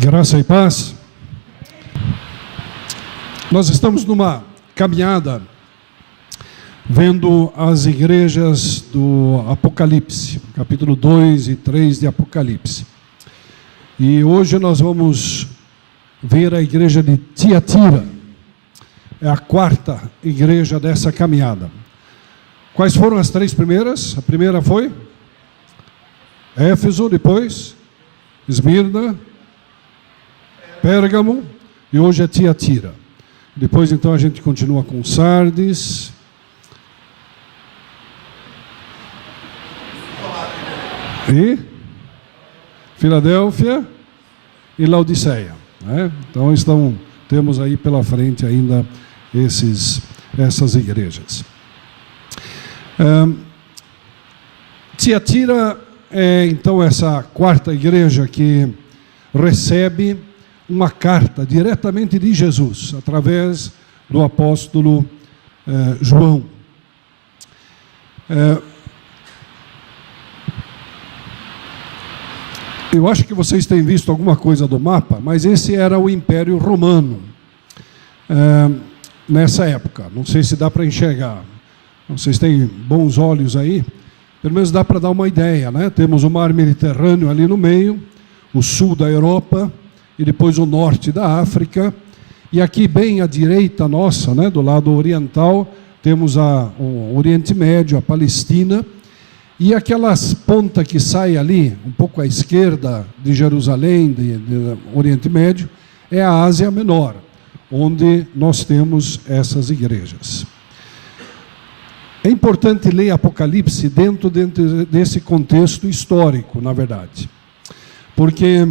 Graça e paz. Nós estamos numa caminhada vendo as igrejas do Apocalipse, capítulo 2 e 3 de Apocalipse. E hoje nós vamos ver a igreja de Tiatira. É a quarta igreja dessa caminhada. Quais foram as três primeiras? A primeira foi Éfeso, depois Esmirna, Pérgamo e hoje é Tiatira. Depois então a gente continua com Sardes e Filadélfia e Laodiceia, né? Então temos aí pela frente ainda essas igrejas. Tiatira é então essa quarta igreja que recebe uma carta diretamente de Jesus, através do apóstolo João. Eu acho que vocês têm visto alguma coisa do mapa, mas esse era o Império Romano, nessa época. Não sei se dá para enxergar. Vocês têm bons olhos aí? Pelo menos dá para dar uma ideia, né? Temos o mar Mediterrâneo ali no meio, o sul da Europa, e depois o norte da África, e aqui bem à direita nossa, né, do lado oriental, temos o Oriente Médio, a Palestina, e aquelas pontas que saem ali, um pouco à esquerda de Jerusalém, do Oriente Médio, é a Ásia Menor, onde nós temos essas igrejas. É importante ler Apocalipse dentro desse contexto histórico, na verdade, porque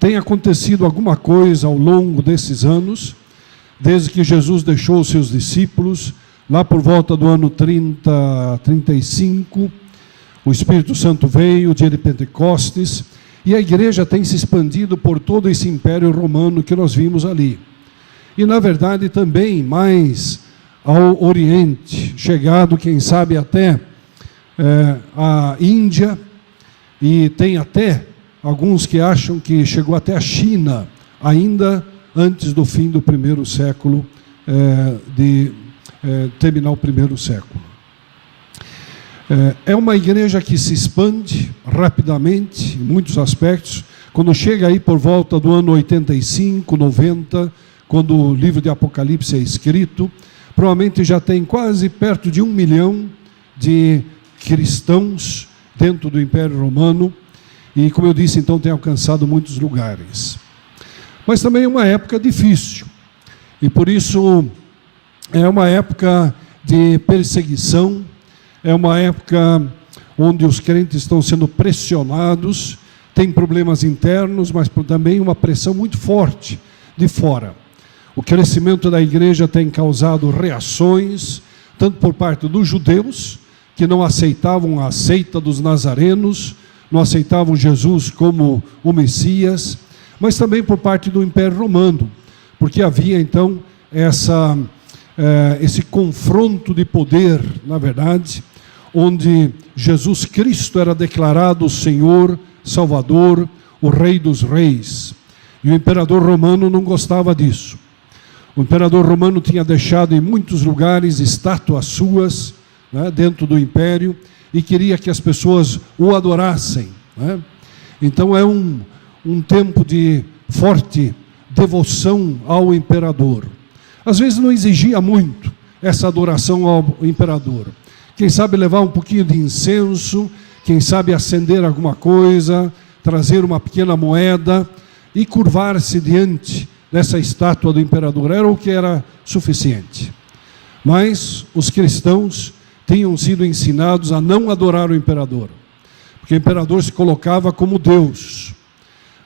tem acontecido alguma coisa ao longo desses anos, desde que Jesus deixou os seus discípulos, lá por volta do ano 30, 35, o Espírito Santo veio, o dia de Pentecostes, e a igreja tem se expandido por todo esse Império Romano que nós vimos ali. E, na verdade, também mais ao Oriente, chegado, quem sabe, até a Índia, e tem até alguns que acham que chegou até a China, ainda antes do fim do primeiro século, terminar o primeiro século. É uma igreja que se expande rapidamente, em muitos aspectos. Quando chega aí por volta do ano 85, 90, quando o livro de Apocalipse é escrito, provavelmente já tem quase perto de 1 milhão de cristãos dentro do Império Romano, e, como eu disse, então tem alcançado muitos lugares. Mas também é uma época difícil, e por isso é uma época de perseguição, é uma época onde os crentes estão sendo pressionados, tem problemas internos, mas também uma pressão muito forte de fora. O crescimento da igreja tem causado reações, tanto por parte dos judeus, que não aceitavam a seita dos nazarenos, não aceitavam Jesus como o Messias, mas também por parte do Império Romano, porque havia então esse confronto de poder, na verdade, onde Jesus Cristo era declarado o Senhor, Salvador, o Rei dos Reis, e o imperador romano não gostava disso. O imperador romano tinha deixado em muitos lugares estátuas suas, né, dentro do império, e queria que as pessoas o adorassem, né? Então é um tempo de forte devoção ao imperador. Às vezes não exigia muito essa adoração ao imperador. Quem sabe levar um pouquinho de incenso, quem sabe acender alguma coisa, trazer uma pequena moeda e curvar-se diante dessa estátua do imperador. Era o que era suficiente. Mas os cristãos tinham sido ensinados a não adorar o imperador, porque o imperador se colocava como Deus.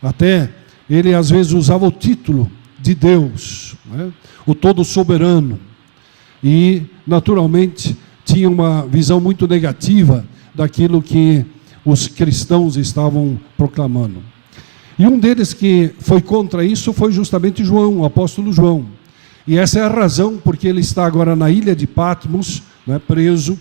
Até ele às vezes usava o título de Deus, né? O todo soberano, e naturalmente tinha uma visão muito negativa daquilo que os cristãos estavam proclamando. E um deles que foi contra isso foi justamente João, o apóstolo João. E essa é a razão porque ele está agora na ilha de Patmos, né, preso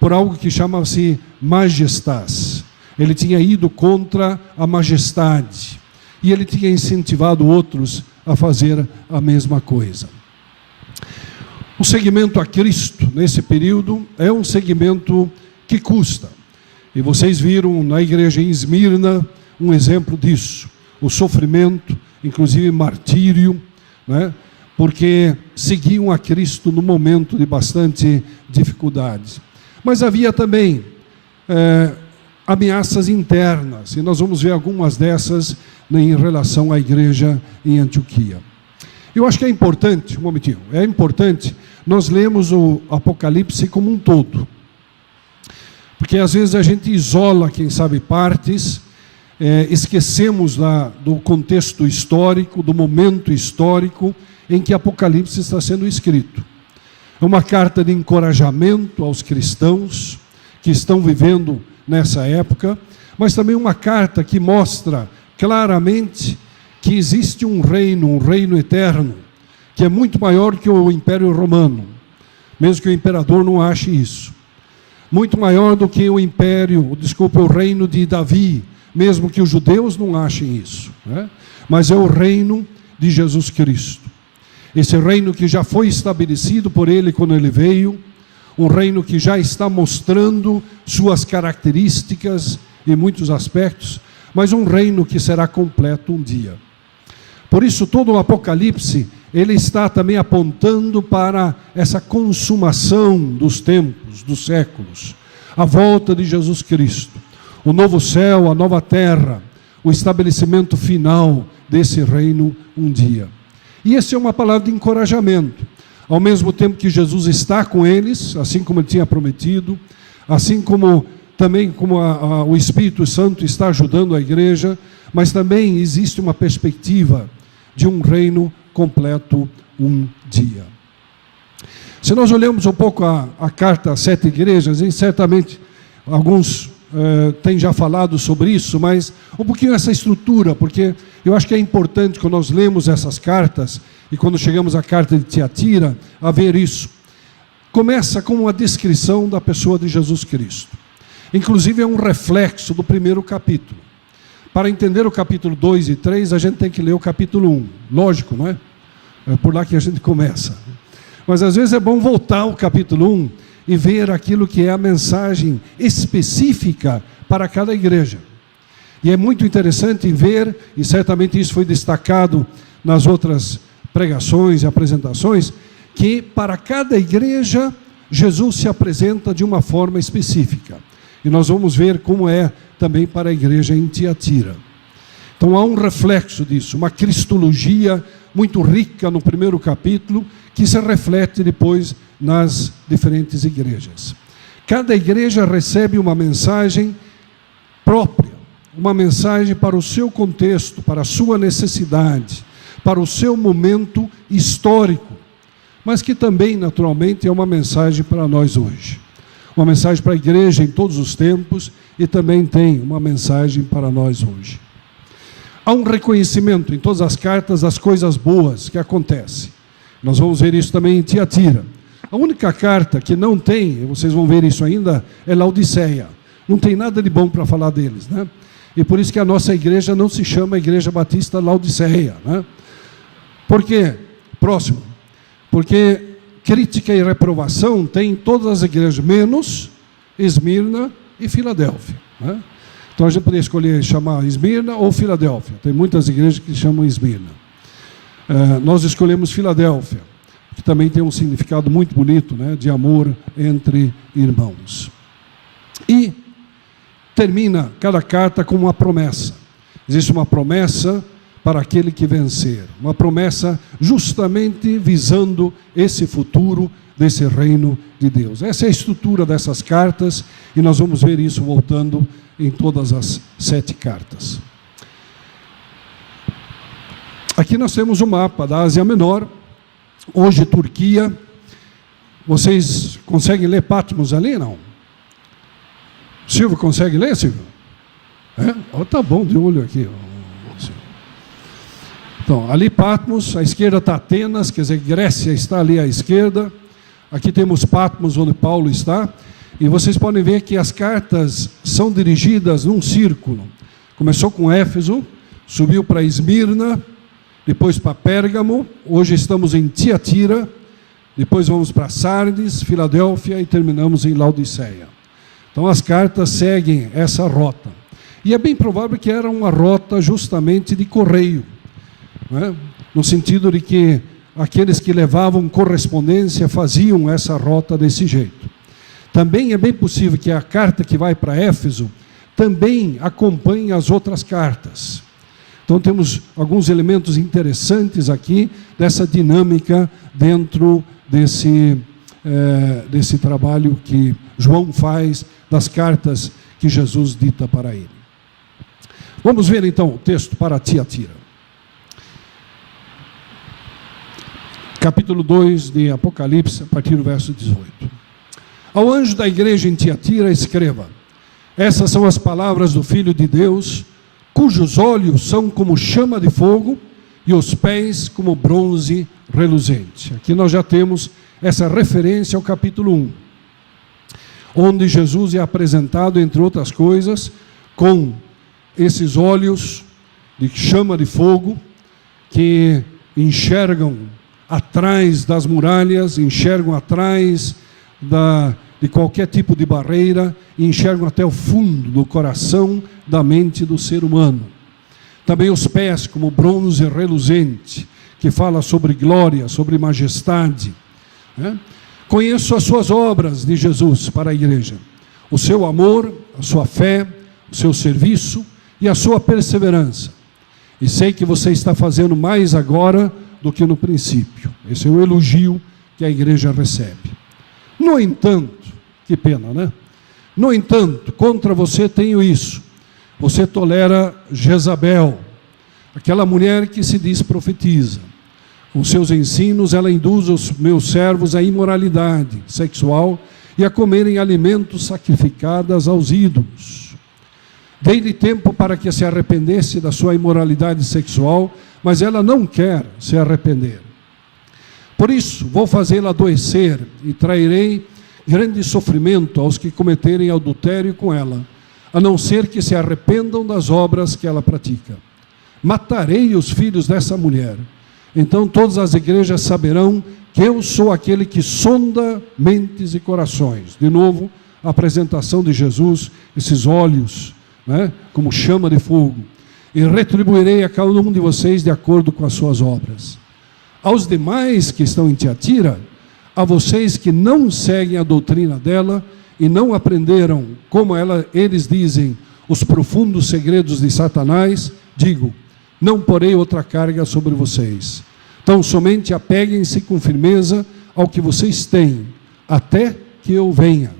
por algo que chama-se majestás. Ele tinha ido contra a majestade, e ele tinha incentivado outros a fazer a mesma coisa. O seguimento a Cristo, nesse período, é um seguimento que custa. E vocês viram na igreja em Esmirna um exemplo disso. O sofrimento, inclusive martírio, né? Porque seguiam a Cristo no momento de bastante dificuldade. Mas havia também ameaças internas, e nós vamos ver algumas dessas em relação à igreja em Antioquia. Eu acho que é importante, um momentinho, é importante nós lemos o Apocalipse como um todo. Porque às vezes a gente isola, quem sabe, partes, esquecemos do contexto histórico, do momento histórico em que Apocalipse está sendo escrito. É uma carta de encorajamento aos cristãos que estão vivendo nessa época, mas também uma carta que mostra claramente que existe um reino eterno, que é muito maior que o Império Romano, mesmo que o imperador não ache isso. Muito maior do que o reino de Davi, mesmo que os judeus não achem isso, né? Mas é o reino de Jesus Cristo. Esse reino que já foi estabelecido por ele quando ele veio, um reino que já está mostrando suas características em muitos aspectos, mas um reino que será completo um dia. Por isso, todo o Apocalipse, ele está também apontando para essa consumação dos tempos, dos séculos, a volta de Jesus Cristo, o novo céu, a nova terra, o estabelecimento final desse reino um dia. E essa é uma palavra de encorajamento, ao mesmo tempo que Jesus está com eles, assim como ele tinha prometido, assim como também o Espírito Santo está ajudando a igreja, mas também existe uma perspectiva de um reino completo um dia. Se nós olhamos um pouco a carta às 7 igrejas, e certamente alguns têm já falado sobre isso, mas um pouquinho essa estrutura, porque eu acho que é importante quando nós lemos essas cartas, e quando chegamos à carta de Tiatira, a ver isso. Começa com uma descrição da pessoa de Jesus Cristo. Inclusive é um reflexo do primeiro capítulo. Para entender o capítulo 2 e 3, a gente tem que ler o capítulo 1. Lógico, não é? É por lá que a gente começa. Mas às vezes é bom voltar ao capítulo 1 e ver aquilo que é a mensagem específica para cada igreja. E é muito interessante ver, e certamente isso foi destacado nas outras pregações e apresentações, que para cada igreja Jesus se apresenta de uma forma específica. E nós vamos ver como é também para a igreja em Tiatira. Então há um reflexo disso, uma cristologia muito rica no primeiro capítulo, que se reflete depois nas diferentes igrejas. Cada igreja recebe uma mensagem própria, uma mensagem para o seu contexto, para a sua necessidade, para o seu momento histórico, mas que também, naturalmente, é uma mensagem para nós hoje. Uma mensagem para a igreja em todos os tempos e também tem uma mensagem para nós hoje. Há um reconhecimento em todas as cartas das coisas boas que acontecem. Nós vamos ver isso também em Tiatira. A única carta que não tem, vocês vão ver isso ainda, é Laodiceia. Não tem nada de bom para falar deles, né? E por isso que a nossa igreja não se chama Igreja Batista Laodiceia, né? Por quê? Próximo. Porque crítica e reprovação tem em todas as igrejas, menos Esmirna e Filadélfia, né? Então a gente poderia escolher chamar Esmirna ou Filadélfia. Tem muitas igrejas que chamam Esmirna. Nós escolhemos Filadélfia, que também tem um significado muito bonito, né, de amor entre irmãos. E termina cada carta com uma promessa. Existe uma promessa para aquele que vencer, uma promessa justamente visando esse futuro desse reino de Deus. Essa é a estrutura dessas cartas e nós vamos ver isso voltando em todas as 7 cartas. Aqui nós temos o mapa da Ásia Menor, hoje Turquia. Vocês conseguem ler Patmos ali, não? Silvio, consegue ler, Silvio? Tá bom, de olho aqui. Então, ali Patmos, à esquerda está Atenas, quer dizer, Grécia está ali à esquerda. Aqui temos Patmos, onde Paulo está. E vocês podem ver que as cartas são dirigidas num círculo. Começou com Éfeso, subiu para Esmirna, depois para Pérgamo, hoje estamos em Tiatira, depois vamos para Sardes, Filadélfia e terminamos em Laodiceia. Então as cartas seguem essa rota. E é bem provável que era uma rota justamente de correio, né? No sentido de que aqueles que levavam correspondência faziam essa rota desse jeito. Também é bem possível que a carta que vai para Éfeso também acompanhe as outras cartas. Então temos alguns elementos interessantes aqui dessa dinâmica dentro desse trabalho que João faz das cartas que Jesus dita para ele. Vamos ver então o texto para Tiatira. Capítulo 2 de Apocalipse, a partir do verso 18. Ao anjo da igreja em Tiatira escreva: essas são as palavras do Filho de Deus, cujos olhos são como chama de fogo e os pés como bronze reluzente. Aqui nós já temos essa referência ao capítulo 1, onde Jesus é apresentado, entre outras coisas, com esses olhos de chama de fogo que enxergam atrás das muralhas, enxergam atrás de qualquer tipo de barreira, enxergam até o fundo do coração, da mente do ser humano. Também os pés como bronze reluzente, que fala sobre glória, sobre majestade, né? Conheço as suas obras, de Jesus para a igreja, o seu amor, a sua fé, o seu serviço e a sua perseverança. E sei que você está fazendo mais agora do que no princípio. Esse é o elogio que a igreja recebe. No entanto, que pena, né? No entanto, contra você tenho isso: você tolera Jezabel, aquela mulher que se diz profetiza. Com seus ensinos, ela induz os meus servos à imoralidade sexual e a comerem alimentos sacrificados aos ídolos. Dei-lhe tempo para que se arrependesse da sua imoralidade sexual, mas ela não quer se arrepender. Por isso, vou fazê-la adoecer e trairei grande sofrimento aos que cometerem adultério com ela, a não ser que se arrependam das obras que ela pratica. Matarei os filhos dessa mulher. Então todas as igrejas saberão que eu sou aquele que sonda mentes e corações. De novo, a apresentação de Jesus, esses olhos, né, como chama de fogo. E retribuirei a cada um de vocês de acordo com as suas obras. Aos demais que estão em Tiatira, a vocês que não seguem a doutrina dela e não aprenderam, como eles dizem, os profundos segredos de Satanás, digo: não porei outra carga sobre vocês. Então somente apeguem-se com firmeza ao que vocês têm, até que eu venha.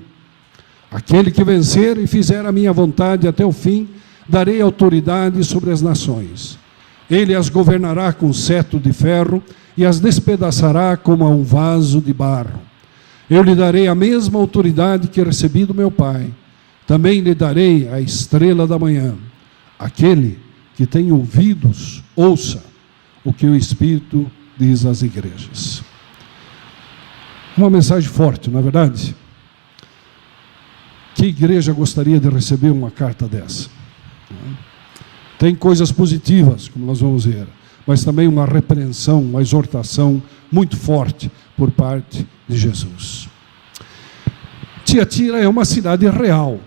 Aquele que vencer e fizer a minha vontade até o fim, darei autoridade sobre as nações. Ele as governará com cetro de ferro e as despedaçará como a um vaso de barro. Eu lhe darei a mesma autoridade que recebi do meu Pai. Também lhe darei a estrela da manhã. Aquele que tem ouvidos, ouça o que o Espírito diz às igrejas. Uma mensagem forte, não é verdade? Que igreja gostaria de receber uma carta dessa? Tem coisas positivas, como nós vamos ver, mas também uma repreensão, uma exortação muito forte por parte de Jesus. Tiatira é uma cidade real,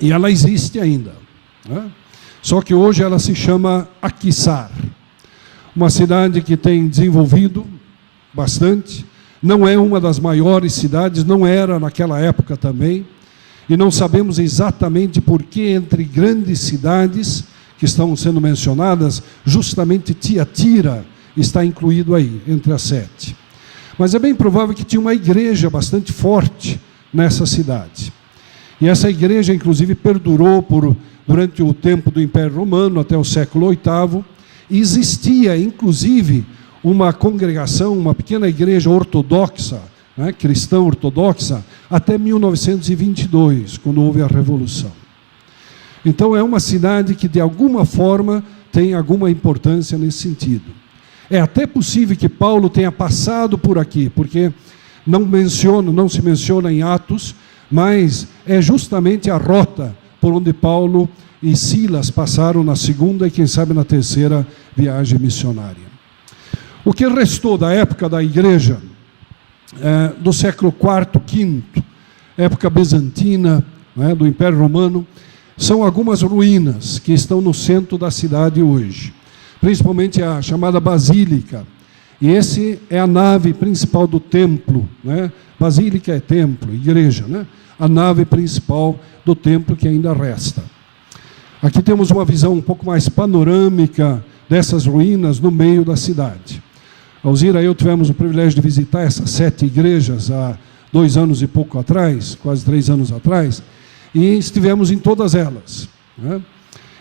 e ela existe ainda, né? Só que hoje ela se chama Aquissar, uma cidade que tem desenvolvido bastante, não é uma das maiores cidades, não era naquela época também, e não sabemos exatamente por que entre grandes cidades que estão sendo mencionadas, justamente Tiatira está incluído aí, entre as 7. Mas é bem provável que tinha uma igreja bastante forte nessa cidade. E essa igreja, inclusive, perdurou durante o tempo do Império Romano, até o século VIII, e existia, inclusive, uma congregação, uma pequena igreja ortodoxa, né, cristã ortodoxa, até 1922, quando houve a Revolução. Então é uma cidade que de alguma forma tem alguma importância nesse sentido. É até possível que Paulo tenha passado por aqui, porque não se menciona em Atos, mas é justamente a rota por onde Paulo e Silas passaram na segunda e, quem sabe, na terceira viagem missionária. O que restou da época da igreja, do século IV, V, época bizantina, do Império Romano, são algumas ruínas que estão no centro da cidade hoje, principalmente a chamada Basílica. E esse é a nave principal do templo, Basílica é templo, igreja, a nave principal do templo que ainda resta. Aqui temos uma visão um pouco mais panorâmica dessas ruínas no meio da cidade. Alzira e eu tivemos o privilégio de visitar essas 7 igrejas há 2 anos e pouco atrás, quase 3 anos atrás, e estivemos em todas elas.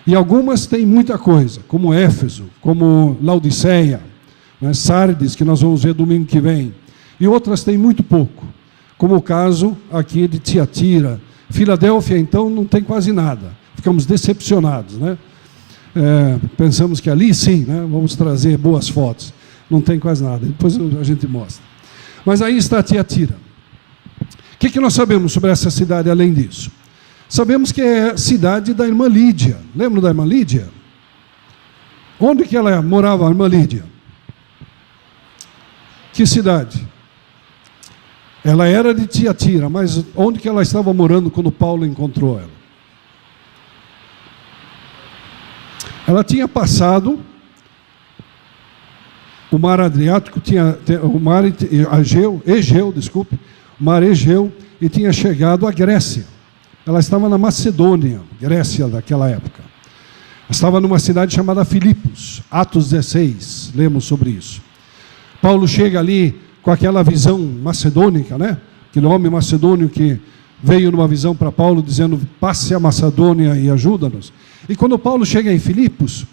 E algumas têm muita coisa, como Éfeso, como Laodiceia, Sardes, que nós vamos ver domingo que vem, e outras têm muito pouco, como o caso aqui de Tiatira. Filadélfia, então, não tem quase nada. Ficamos decepcionados, pensamos que ali sim, vamos trazer boas fotos. Não tem quase nada, depois a gente mostra. Mas aí está Tiatira. O que nós sabemos sobre essa cidade além disso? Sabemos que é a cidade da irmã Lídia. Lembram da irmã Lídia? Onde que ela morava, a irmã Lídia? Que cidade? Ela era de Tiatira, mas onde que ela estava morando quando Paulo encontrou ela? Ela tinha passado o mar Adriático, o mar Egeu, o mar Egeu, e tinha chegado à Grécia. Ela estava na Macedônia, Grécia daquela época. Estava numa cidade chamada Filipos, Atos 16, lemos sobre isso. Paulo chega ali com aquela visão macedônica, aquele homem macedônio que veio numa visão para Paulo dizendo: passe a Macedônia e ajuda-nos. E quando Paulo chega em Filipos,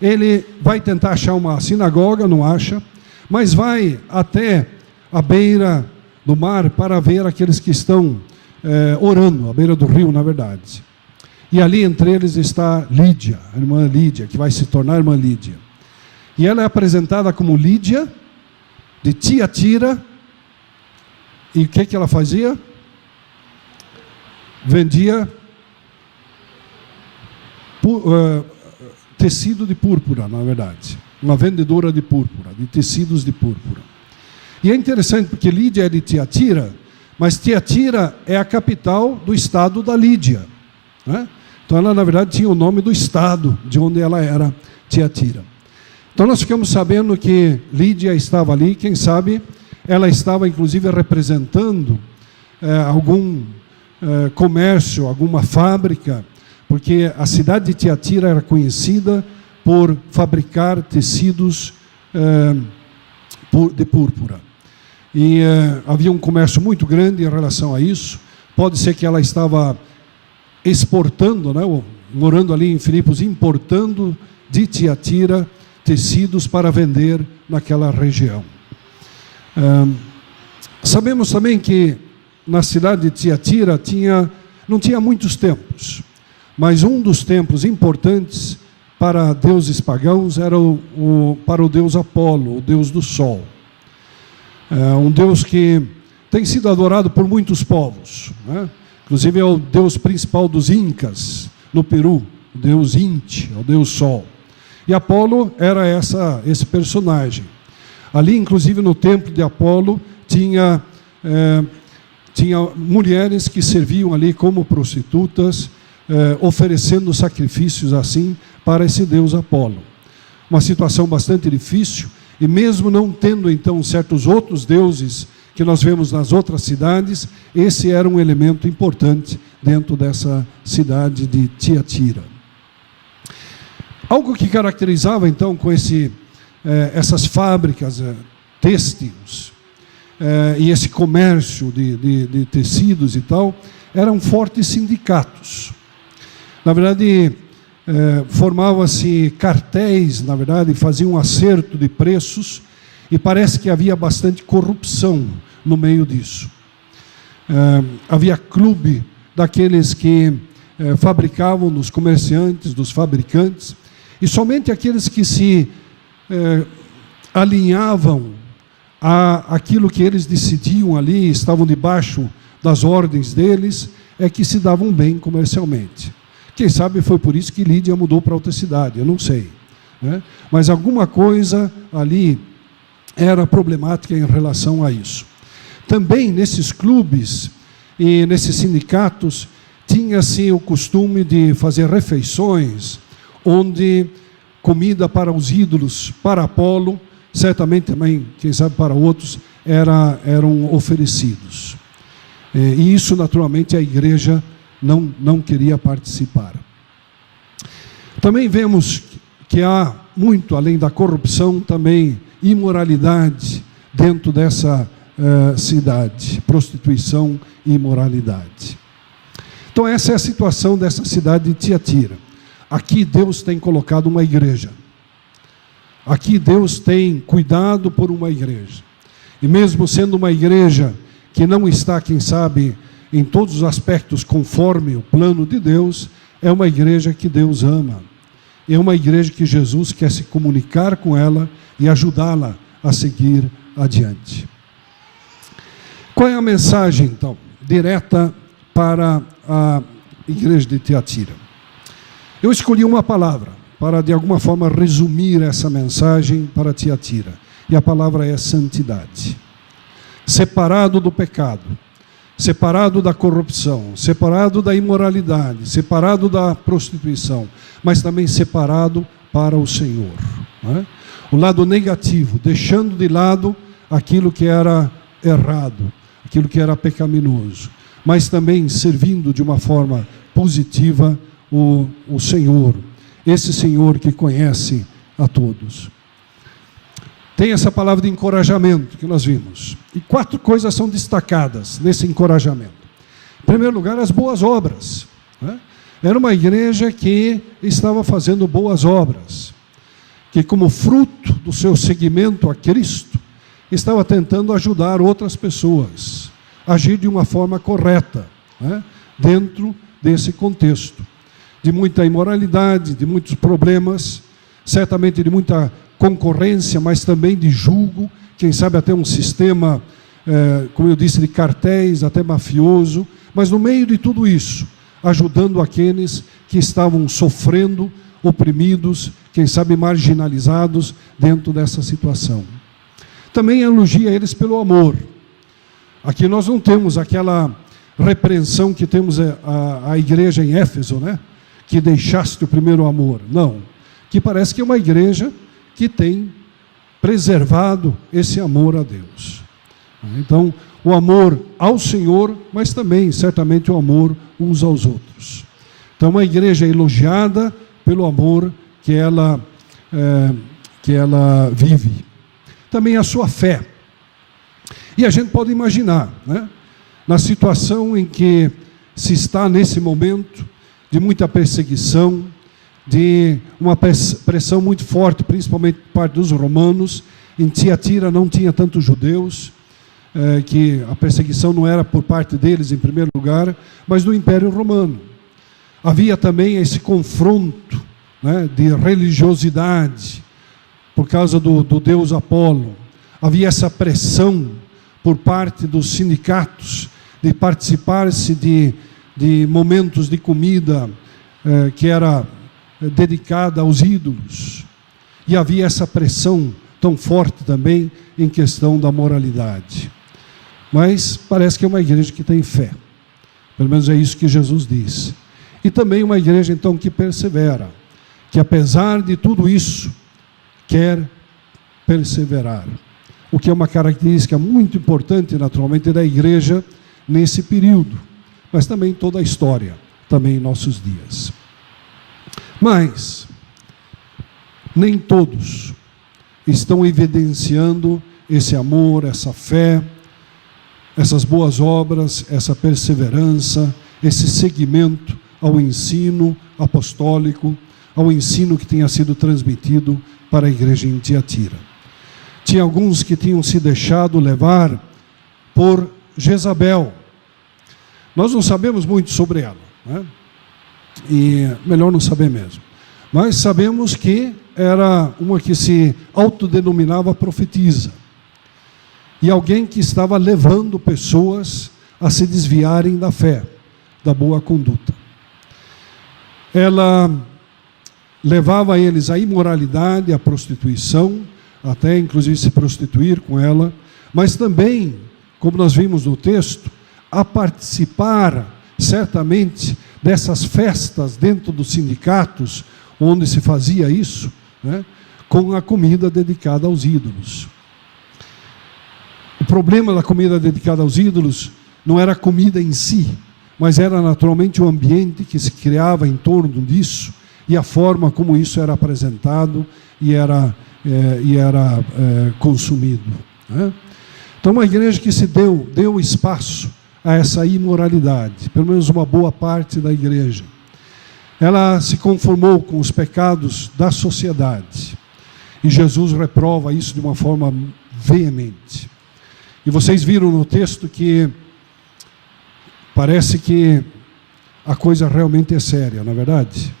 ele vai tentar achar uma sinagoga, não acha, mas vai até a beira do mar para ver aqueles que estão orando, à beira do rio, na verdade. E ali entre eles está Lídia, a irmã Lídia, que vai se tornar a irmã Lídia. E ela é apresentada como Lídia, de Tiatira. E o que ela fazia? Vendia tecido de púrpura, na verdade. Uma vendedora de púrpura, de tecidos de púrpura. E é interessante porque Lídia é de Tiatira, mas Tiatira é a capital do estado da Lídia. Então ela, na verdade, tinha o nome do estado de onde ela era, Tiatira. Então nós ficamos sabendo que Lídia estava ali, quem sabe ela estava inclusive representando algum comércio, alguma fábrica, porque a cidade de Tiatira era conhecida por fabricar tecidos de púrpura. E havia um comércio muito grande em relação a isso. Pode ser que ela estava exportando, morando ali em Filipos, importando de Tiatira tecidos para vender naquela região. Sabemos também que na cidade de Tiatira não tinha muitos templos, mas um dos templos importantes para deuses pagãos era para o deus Apolo, o deus do sol. Um deus que tem sido adorado por muitos povos, Inclusive é o deus principal dos Incas, no Peru, o deus Inti, o deus Sol. E Apolo era esse personagem. Ali, inclusive, no templo de Apolo, tinha mulheres que serviam ali como prostitutas, oferecendo sacrifícios assim para esse deus Apolo. Uma situação bastante difícil, e mesmo não tendo então certos outros deuses que nós vemos nas outras cidades, esse era um elemento importante dentro dessa cidade de Tiatira. Algo que caracterizava então com essas fábricas têxteis e esse comércio de tecidos e tal, eram fortes sindicatos. Na verdade, formavam-se cartéis, na verdade, faziam um acerto de preços, e parece que havia bastante corrupção no meio disso. Havia clube daqueles que fabricavam, dos comerciantes, dos fabricantes, e somente aqueles que se alinhavam àquilo que eles decidiam ali, estavam debaixo das ordens deles, é que se davam bem comercialmente. Quem sabe foi por isso que Lídia mudou para outra cidade, eu não sei, né? Mas alguma coisa ali era problemática em relação a isso. Também nesses clubes e nesses sindicatos tinha-se o costume de fazer refeições, onde comida para os ídolos, para Apolo, certamente também, quem sabe para outros, eram oferecidos. E isso, naturalmente, a igreja não queria participar. Também vemos que há muito, além da corrupção, também imoralidade dentro dessa cidade, prostituição e imoralidade. Então essa é a situação dessa cidade de Tiatira. Aqui Deus tem colocado uma igreja. Aqui Deus tem cuidado por uma igreja. E mesmo sendo uma igreja que não está, quem sabe, em todos os aspectos conforme o plano de Deus, é uma igreja que Deus ama. É uma igreja que Jesus quer se comunicar com ela e ajudá-la a seguir adiante. Qual é a mensagem, então, direta para a igreja de Tiatira? Eu escolhi uma palavra para, de alguma forma, resumir essa mensagem para Tiatira. E a palavra é santidade. Separado do pecado, separado da corrupção, separado da imoralidade, separado da prostituição, mas também separado para o Senhor, não é? O lado negativo, deixando de lado aquilo que era errado, aquilo que era pecaminoso, mas também servindo de uma forma positiva o Senhor, esse Senhor que conhece a todos. Tem essa palavra de encorajamento que nós vimos. E 4 coisas são destacadas nesse encorajamento. Em primeiro lugar, as boas obras, né? Era uma igreja que estava fazendo boas obras, que como fruto do seu seguimento a Cristo, estava tentando ajudar outras pessoas a agir de uma forma correta, né? Dentro desse contexto de muita imoralidade, de muitos problemas, certamente de muita concorrência, mas também de julgo, quem sabe até um sistema, como eu disse, de cartéis, até mafioso, mas no meio de tudo isso, ajudando aqueles que estavam sofrendo, oprimidos, quem sabe marginalizados dentro dessa situação. Também elogia eles pelo amor. Aqui nós não temos aquela repreensão que temos a igreja em Éfeso, né? Que deixaste o primeiro amor. Não, que parece que é uma igreja que tem preservado esse amor a Deus. Então, o amor ao Senhor, mas também, certamente, o amor uns aos outros. Então, uma igreja elogiada pelo amor que ela vive. Também a sua fé. E a gente pode imaginar, né, na situação em que se está nesse momento de muita perseguição, de uma pressão muito forte, principalmente por parte dos romanos. Em Tiatira não tinha tantos judeus, que a perseguição não era por parte deles em primeiro lugar, mas do Império Romano. Havia também esse confronto, né, de religiosidade, por causa do deus Apolo. Havia essa pressão por parte dos sindicatos, de participar-se de momentos de comida que era dedicada aos ídolos. E havia essa pressão tão forte também em questão da moralidade. Mas parece que é uma igreja que tem fé. Pelo menos é isso que Jesus disse. E também uma igreja, então, que persevera, que apesar de tudo isso, quer perseverar. O que é uma característica muito importante, naturalmente, da igreja nesse período, mas também toda a história, também em nossos dias. Mas nem todos estão evidenciando esse amor, essa fé, essas boas obras, essa perseverança, esse seguimento ao ensino apostólico, ao ensino que tinha sido transmitido para a igreja em Tiatira. Tinha alguns que tinham se deixado levar por Jezabel. Nós não sabemos muito sobre ela, né? E melhor não saber mesmo. Mas sabemos que era uma que se autodenominava profetisa. E alguém que estava levando pessoas a se desviarem da fé, da boa conduta. ela levava eles à imoralidade, à prostituição, até inclusive se prostituir com ela, mas também, como nós vimos no texto, a participar certamente dessas festas dentro dos sindicatos, onde se fazia isso, né, com a comida dedicada aos ídolos. O problema da comida dedicada aos ídolos não era a comida em si, mas era naturalmente o ambiente que se criava em torno disso e a forma como isso era apresentado e era consumido, né? Então, uma igreja que se deu espaço a essa imoralidade, pelo menos uma boa parte da igreja. Ela se conformou com os pecados da sociedade. E Jesus reprova isso de uma forma veemente. E vocês viram no texto que parece que a coisa realmente é séria, não é verdade?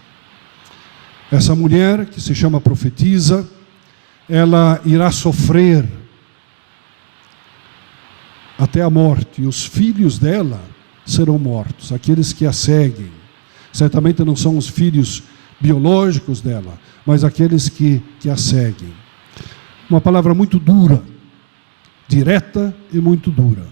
Essa mulher, que se chama profetisa, ela irá sofrer até a morte, e os filhos dela serão mortos, aqueles que a seguem. Certamente não são os filhos biológicos dela, mas aqueles que a seguem. Uma palavra muito dura, direta e muito dura.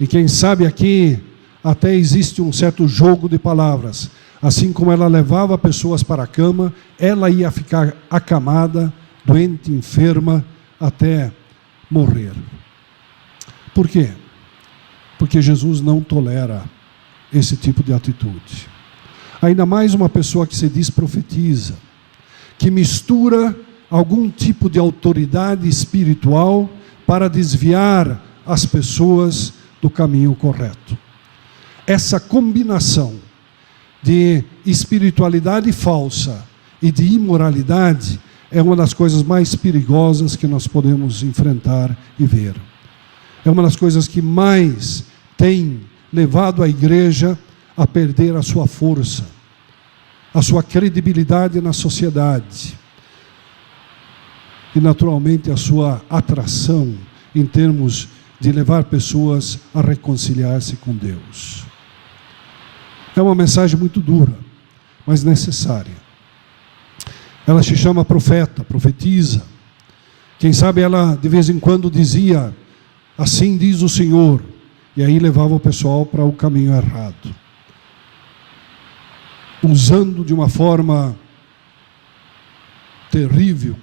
E quem sabe aqui até existe um certo jogo de palavras. Assim como ela levava pessoas para a cama, ela ia ficar acamada, doente, enferma, até morrer. Por quê? Porque Jesus não tolera esse tipo de atitude. Ainda mais uma pessoa que se diz profetiza, que mistura algum tipo de autoridade espiritual para desviar as pessoas do caminho correto. Essa combinação de espiritualidade falsa e de imoralidade é uma das coisas mais perigosas que nós podemos enfrentar e ver. É uma das coisas que mais tem levado a igreja a perder a sua força, a sua credibilidade na sociedade e, naturalmente, a sua atração em termos de levar pessoas a reconciliar-se com Deus. É uma mensagem muito dura, mas necessária. Ela se chama profeta, profetiza. Quem sabe ela de vez em quando dizia: assim diz o Senhor, e aí levava o pessoal para o caminho errado, usando de uma forma terrível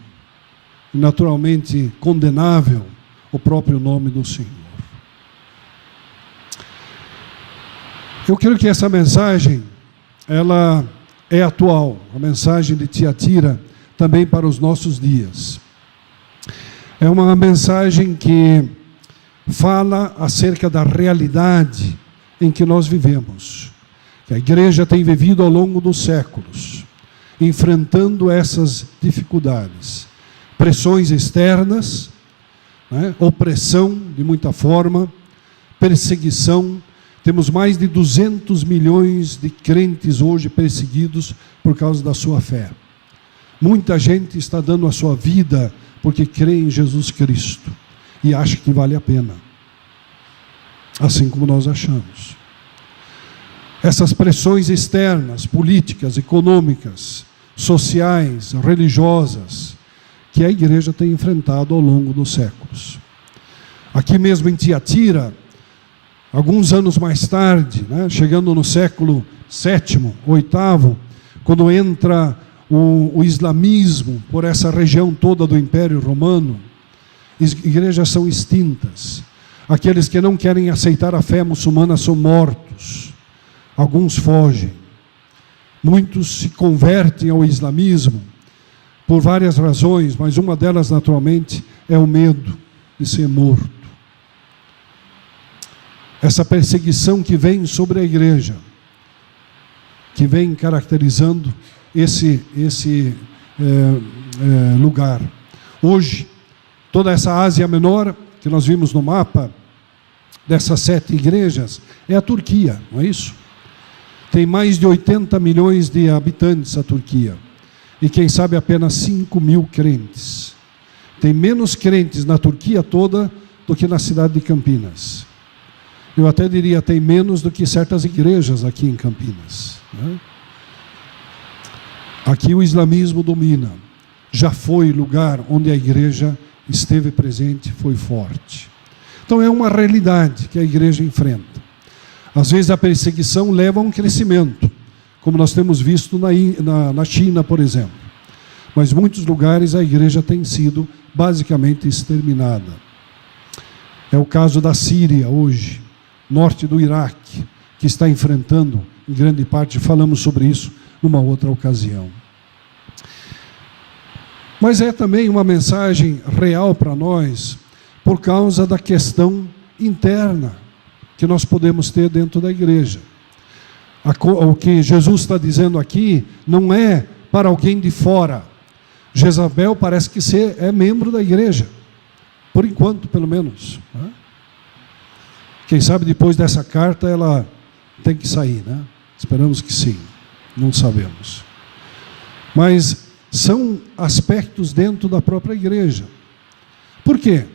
e naturalmente condenável o próprio nome do Senhor. Eu creio que essa mensagem, ela é atual, a mensagem de Tiatira, também para os nossos dias. É uma mensagem que fala acerca da realidade em que nós vivemos, que a igreja tem vivido ao longo dos séculos, enfrentando essas dificuldades, pressões externas, né, opressão de muita forma, perseguição. Temos mais de 200 milhões de crentes hoje perseguidos por causa da sua fé. Muita gente está dando a sua vida porque crê em Jesus Cristo e acha que vale a pena, assim como nós achamos. Essas pressões externas, políticas, econômicas, sociais, religiosas, que a igreja tem enfrentado ao longo dos séculos. Aqui mesmo em Tiatira, alguns anos mais tarde, né, chegando no século VII, VIII, quando entra o islamismo por essa região toda do Império Romano, igrejas são extintas. Aqueles que não querem aceitar a fé muçulmana são mortos. Alguns fogem. Muitos se convertem ao islamismo por várias razões, mas uma delas, naturalmente, é o medo de ser morto. Essa perseguição que vem sobre a igreja, que vem caracterizando esse lugar. Hoje, toda essa Ásia Menor, que nós vimos no mapa, dessas 7 igrejas, é a Turquia, não é isso? Tem mais de 80 milhões de habitantes a Turquia, e quem sabe apenas 5 mil crentes. Tem menos crentes na Turquia toda do que na cidade de Campinas. Eu até diria, tem menos do que certas igrejas aqui em Campinas, né? Aqui o islamismo domina. Já foi lugar onde a igreja esteve presente, foi forte. Então é uma realidade que a igreja enfrenta. Às vezes a perseguição leva a um crescimento, como nós temos visto na China, por exemplo. Mas em muitos lugares a igreja tem sido basicamente exterminada. É o caso da Síria hoje, norte do Iraque, que está enfrentando, em grande parte, falamos sobre isso numa outra ocasião. Mas é também uma mensagem real para nós, por causa da questão interna que nós podemos ter dentro da igreja. O que Jesus está dizendo aqui não é para alguém de fora. Jezabel parece que é membro da igreja, por enquanto, pelo menos. Quem sabe depois dessa carta ela tem que sair, né? Esperamos que sim, não sabemos. Mas são aspectos dentro da própria igreja. Por quê?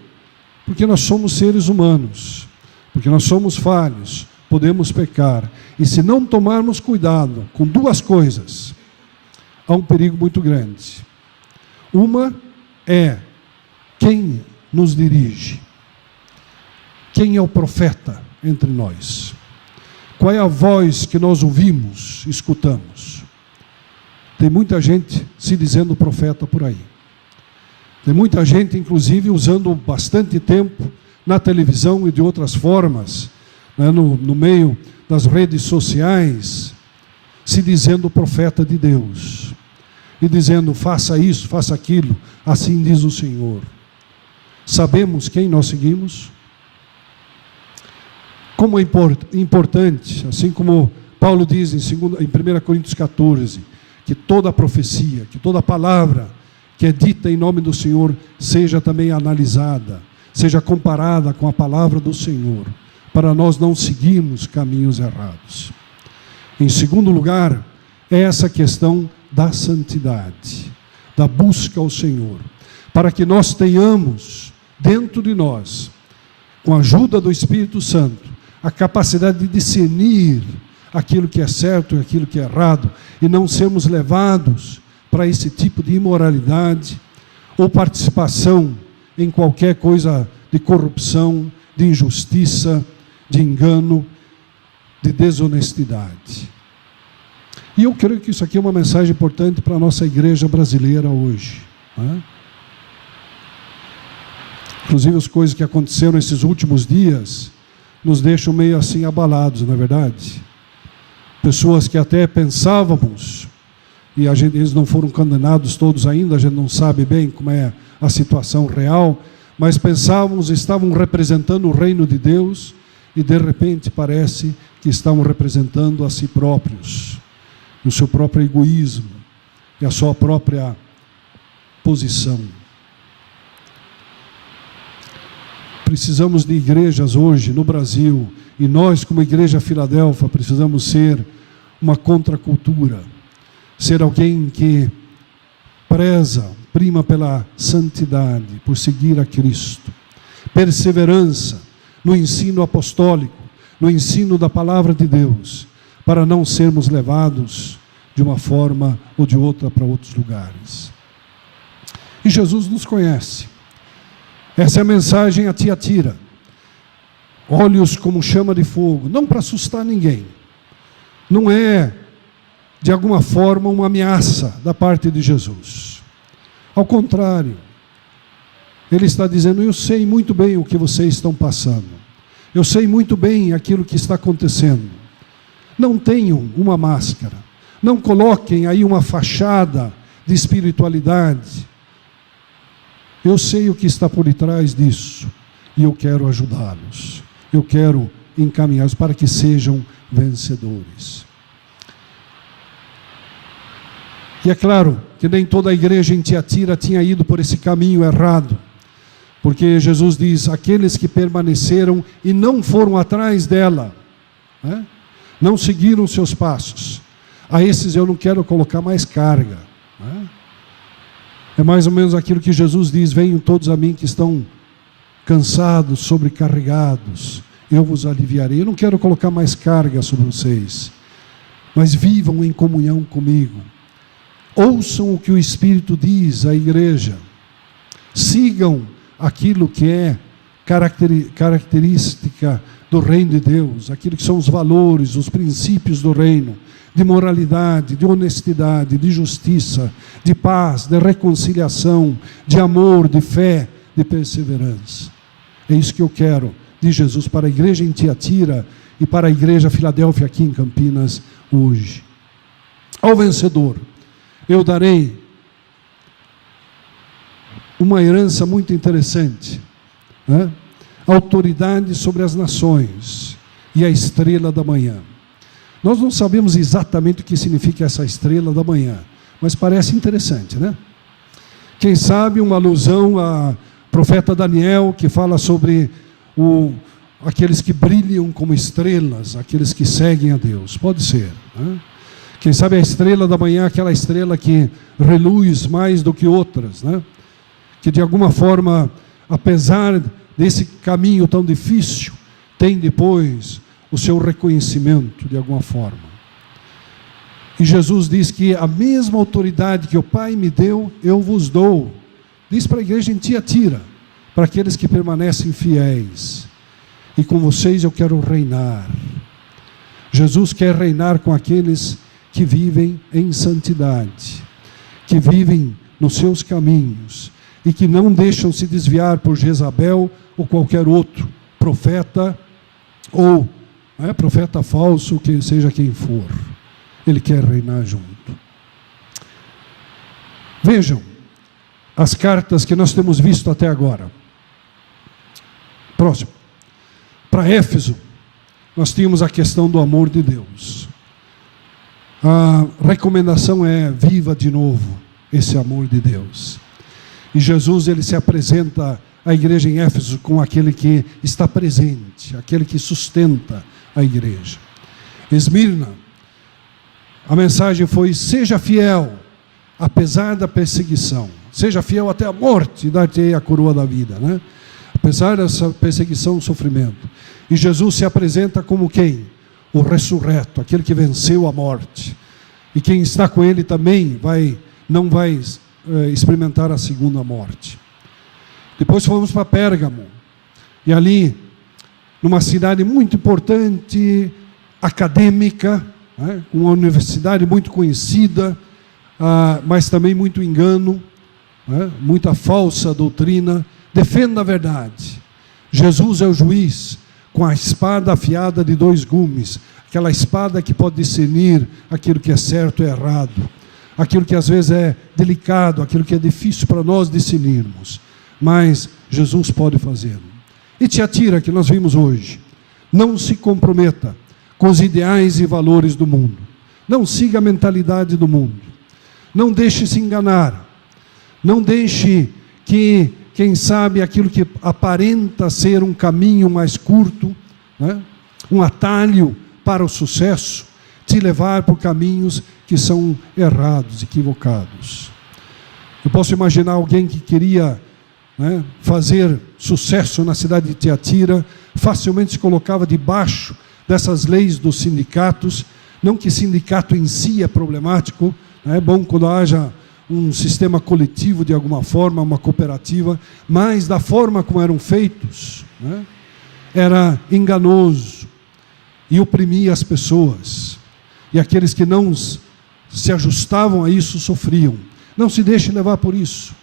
Porque nós somos seres humanos, porque nós somos falhos, podemos pecar, e se não tomarmos cuidado com duas coisas, há um perigo muito grande. Uma é quem nos dirige, quem é o profeta entre nós, qual é a voz que nós ouvimos, escutamos. Tem muita gente se dizendo profeta por aí. Tem muita gente, inclusive, usando bastante tempo na televisão e de outras formas, né, no meio das redes sociais, se dizendo profeta de Deus. E dizendo, faça isso, faça aquilo, assim diz o Senhor. Sabemos quem nós seguimos? Como é importante, assim como Paulo diz em 1 Coríntios 14, que toda profecia, que toda palavra que é dita em nome do Senhor seja também analisada, seja comparada com a palavra do Senhor, para nós não seguirmos caminhos errados. Em segundo lugar, é essa questão da santidade, da busca ao Senhor, para que nós tenhamos dentro de nós, com a ajuda do Espírito Santo, a capacidade de discernir aquilo que é certo e aquilo que é errado, e não sermos levados para esse tipo de imoralidade ou participação em qualquer coisa de corrupção, de injustiça, de engano, de desonestidade. E eu creio que isso aqui é uma mensagem importante para a nossa igreja brasileira hoje, né? Inclusive as coisas que aconteceram nesses últimos dias nos deixam meio assim abalados, não é verdade? Pessoas que até pensávamos, e eles não foram condenados todos ainda, a gente não sabe bem como é a situação real, mas pensávamos, estavam representando o reino de Deus, e de repente parece que estavam representando a si próprios, o seu próprio egoísmo, e a sua própria posição. Precisamos de igrejas hoje no Brasil, e nós como Igreja Filadélfia precisamos ser uma contracultura, ser alguém que prima pela santidade, por seguir a Cristo, perseverança no ensino apostólico, no ensino da palavra de Deus, para não sermos levados de uma forma ou de outra para outros lugares. E Jesus nos conhece. Essa é a mensagem a Tiatira. Olhos como chama de fogo, não para assustar ninguém. Não é, de alguma forma, uma ameaça da parte de Jesus. Ao contrário, Ele está dizendo, eu sei muito bem o que vocês estão passando. Eu sei muito bem aquilo que está acontecendo. Não tenham uma máscara. Não coloquem aí uma fachada de espiritualidade. Eu sei o que está por detrás disso. E eu quero ajudá-los. Eu quero encaminhá-los para que sejam vencedores. E é claro que nem toda a igreja em Tiatira tinha ido por esse caminho errado. Porque Jesus diz, aqueles que permaneceram e não foram atrás dela, né? Não seguiram os seus passos, a esses eu não quero colocar mais carga, né? É mais ou menos aquilo que Jesus diz, venham todos a mim que estão cansados, sobrecarregados, eu vos aliviarei. Eu não quero colocar mais carga sobre vocês, mas vivam em comunhão comigo, Ouçam o que o Espírito diz à igreja. Sigam aquilo que é característica do reino de Deus, aquilo que são os valores, os princípios do reino, de moralidade, de honestidade, de justiça, de paz, de reconciliação, de amor, de fé, de perseverança. É isso que eu quero de Jesus para a igreja em Tiatira e para a igreja Filadélfia aqui em Campinas hoje. Ao vencedor, eu darei uma herança muito interessante, né? Autoridade sobre as nações e a estrela da manhã. Nós não sabemos exatamente o que significa essa estrela da manhã, mas parece interessante, né? Quem sabe uma alusão ao profeta Daniel, que fala sobre aqueles que brilham como estrelas, aqueles que seguem a Deus. Pode ser, né? Quem sabe a estrela da manhã, aquela estrela que reluz mais do que outras, né? Que de alguma forma, apesar desse caminho tão difícil, tem depois o seu reconhecimento de alguma forma. E Jesus diz que a mesma autoridade que o Pai me deu, eu vos dou. Diz para a igreja em Tiatira, para aqueles que permanecem fiéis. E com vocês eu quero reinar. Jesus quer reinar com aqueles que vivem em santidade, que vivem nos seus caminhos e que não deixam se desviar por Jezabel ou qualquer outro profeta ou profeta falso, que seja quem for. Ele quer reinar junto. Vejam as cartas que nós temos visto até agora. Próximo. Para Éfeso, nós tínhamos a questão do amor de Deus. A recomendação é: viva de novo esse amor de Deus. E Jesus, ele se apresenta à igreja em Éfeso com aquele que está presente, aquele que sustenta a igreja. Esmirna, a mensagem foi: seja fiel, apesar da perseguição. Seja fiel até a morte, e dar-te-ei a coroa da vida, né? Apesar dessa perseguição e sofrimento. E Jesus se apresenta como quem? O ressurreto, aquele que venceu a morte. E quem está com ele também não vai experimentar a segunda morte. Depois fomos para Pérgamo. E ali, numa cidade muito importante, acadêmica, né, uma universidade muito conhecida, mas também muito engano, né, muita falsa doutrina. Defenda a verdade. Jesus é o juiz, com a espada afiada de 2 gumes, aquela espada que pode discernir aquilo que é certo e errado, aquilo que às vezes é delicado, aquilo que é difícil para nós discernirmos, mas Jesus pode fazê-lo. E Tiatira, que nós vimos hoje, não se comprometa com os ideais e valores do mundo, não siga a mentalidade do mundo, não deixe se enganar, não deixe que, quem sabe, aquilo que aparenta ser um caminho mais curto, né, um atalho para o sucesso, te levar por caminhos que são errados, equivocados. Eu posso imaginar alguém que queria, né, fazer sucesso na cidade de Tiatira, facilmente se colocava debaixo dessas leis dos sindicatos. Não que sindicato em si é problemático, né? É bom quando haja um sistema coletivo de alguma forma, uma cooperativa, mas da forma como eram feitos, né, era enganoso e oprimia as pessoas. E aqueles que não se ajustavam a isso sofriam. Não se deixe levar por isso.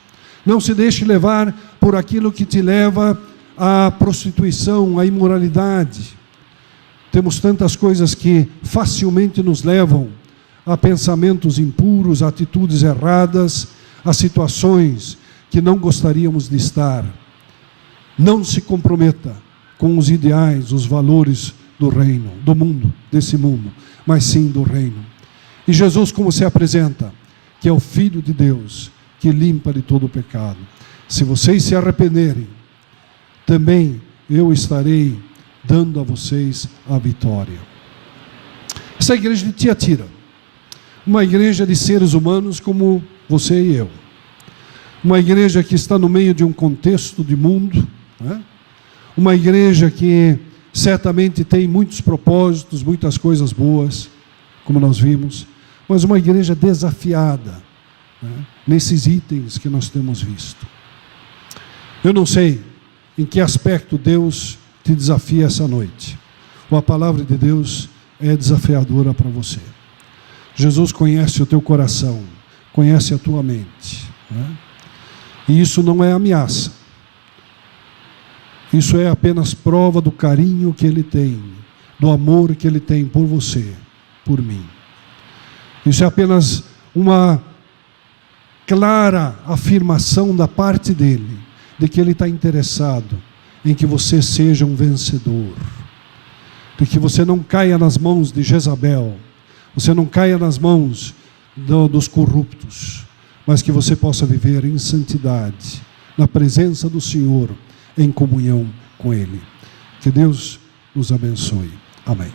Não se deixe levar por aquilo que te leva à prostituição, à imoralidade. Temos tantas coisas que facilmente nos levam a pensamentos impuros, a atitudes erradas, a situações que não gostaríamos de estar. Não se comprometa com os ideais, os valores do reino, do mundo, desse mundo, mas sim do reino. E Jesus como se apresenta? Que é o Filho de Deus, que limpa de todo o pecado. Se vocês se arrependerem, também eu estarei dando a vocês a vitória. Essa é a igreja de Tiatira, uma igreja de seres humanos como você e eu, uma igreja que está no meio de um contexto de mundo, né? Uma igreja que certamente tem muitos propósitos, muitas coisas boas, como nós vimos, mas uma igreja desafiada né, nesses itens que nós temos visto. Eu não sei em que aspecto Deus te desafia essa noite, ou a palavra de Deus é desafiadora para você. Jesus conhece o teu coração, conhece a tua mente, né? E isso não é ameaça. Isso é apenas prova do carinho que Ele tem, do amor que Ele tem por você, por mim. Isso é apenas uma clara afirmação da parte dEle, de que Ele está interessado em que você seja um vencedor, de que você não caia nas mãos de Jezabel, você não caia nas mãos dos corruptos, mas que você possa viver em santidade, na presença do Senhor, em comunhão com Ele. Que Deus nos abençoe. Amém.